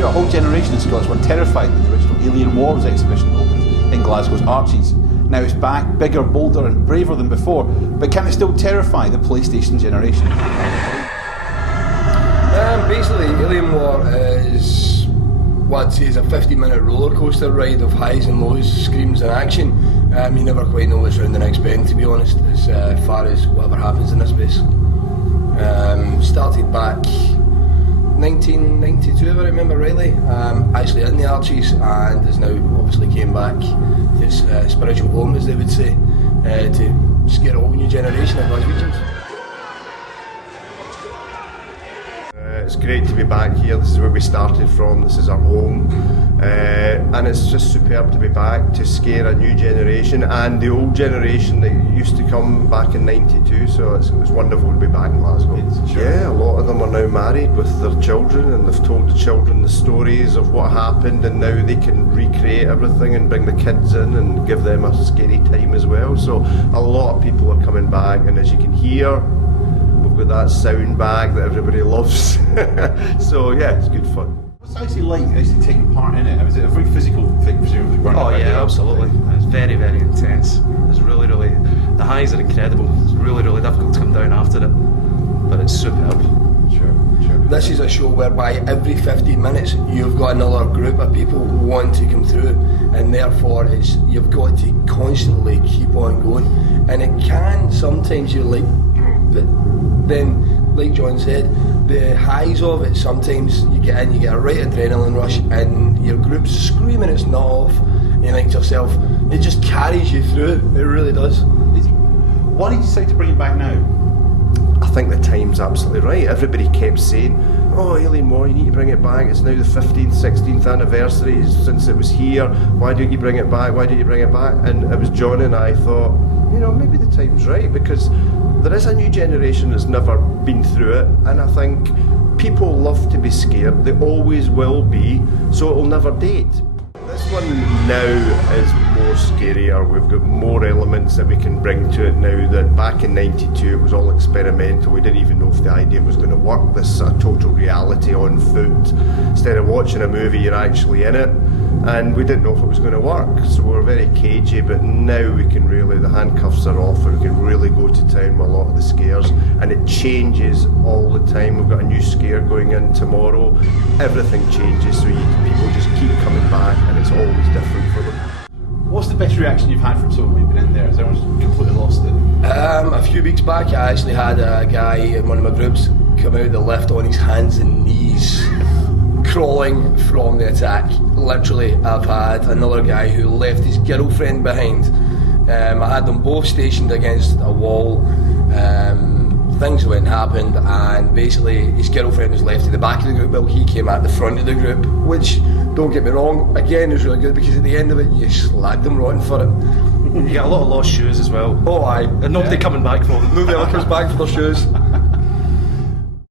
too, a whole generation of Scots were terrified when the original Alien Wars exhibition opened in Glasgow's Arches. Now it's back, bigger, bolder and braver than before, but can it still terrify the PlayStation generation? Basically, Alien War is what I'd say is a 50-minute roller coaster ride of highs and lows, screams and action. You never quite know what's round the next bend, to be honest, as far as whatever happens in this space. Started back 1992, if I remember rightly, actually in the Arches, and has now obviously came back to its spiritual home, as they would say, to scare a whole new generation of Glaswegians. It's great to be back here. This is where we started from, this is our home, and it's just superb to be back to scare a new generation and the old generation that used to come back in '92, so it was wonderful to be back in Glasgow. Yeah, a lot of them are now married with their children, and they've told the children the stories of what happened, and now they can recreate everything and bring the kids in and give them a scary time as well. So a lot of people are coming back, and as you can hear, with that sound bag that everybody loves. So yeah, it's good fun. What's it actually like taking part in it? Is it a very physical thing, presumably? Oh yeah, absolutely. It's very, very intense. It's really, the highs are incredible. It's really, really difficult to come down after it, but it's superb. Sure. This is a show whereby every 15 minutes you've got another group of people who want to come through, and therefore you've got to constantly keep on going, and it can sometimes you're like, but then, like John said, the highs of it, sometimes you get in, you get a right adrenaline rush, and your group's screaming its nut off, and you think to yourself, it just carries you through, it really does. Why did you decide to bring it back now? I think the time's absolutely right. Everybody kept saying, oh, Alien War, you need to bring it back. It's now the 15th, 16th anniversary since it was here. Why don't you bring it back? Why don't you bring it back? And it was John and I thought, maybe the time's right, because there is a new generation that's never been through it, and I think people love to be scared. They always will be, so it'll never date. This one now is more scarier. We've got more elements that we can bring to it now. That back in '92 it was all experimental. We didn't even know if the idea was going to work. This total reality on foot. Instead of watching a movie, you're actually in it, and we didn't know if it was going to work. So we were very cagey. But now we can really, the handcuffs are off, and we can really go to town with a lot of the scares. And it changes all the time. We've got a new scare going in tomorrow. Everything changes, so people just keep coming back, and it's always different for them. What's the best reaction you've had from someone who's been in there? Has everyone completely lost it? A few weeks back I actually had a guy in one of my groups come out the lift on his hands and knees, crawling from the attack. Literally, I've had another guy who left his girlfriend behind. I had them both stationed against a wall. Things went and happened, and basically his girlfriend was left at the back of the group while he came at the front of the group, which, don't get me wrong, again is really good, because at the end of it you slag them rotten for it. You get a lot of lost shoes as well. Oh aye. And nobody coming back for them. Nobody ever comes back for their shoes.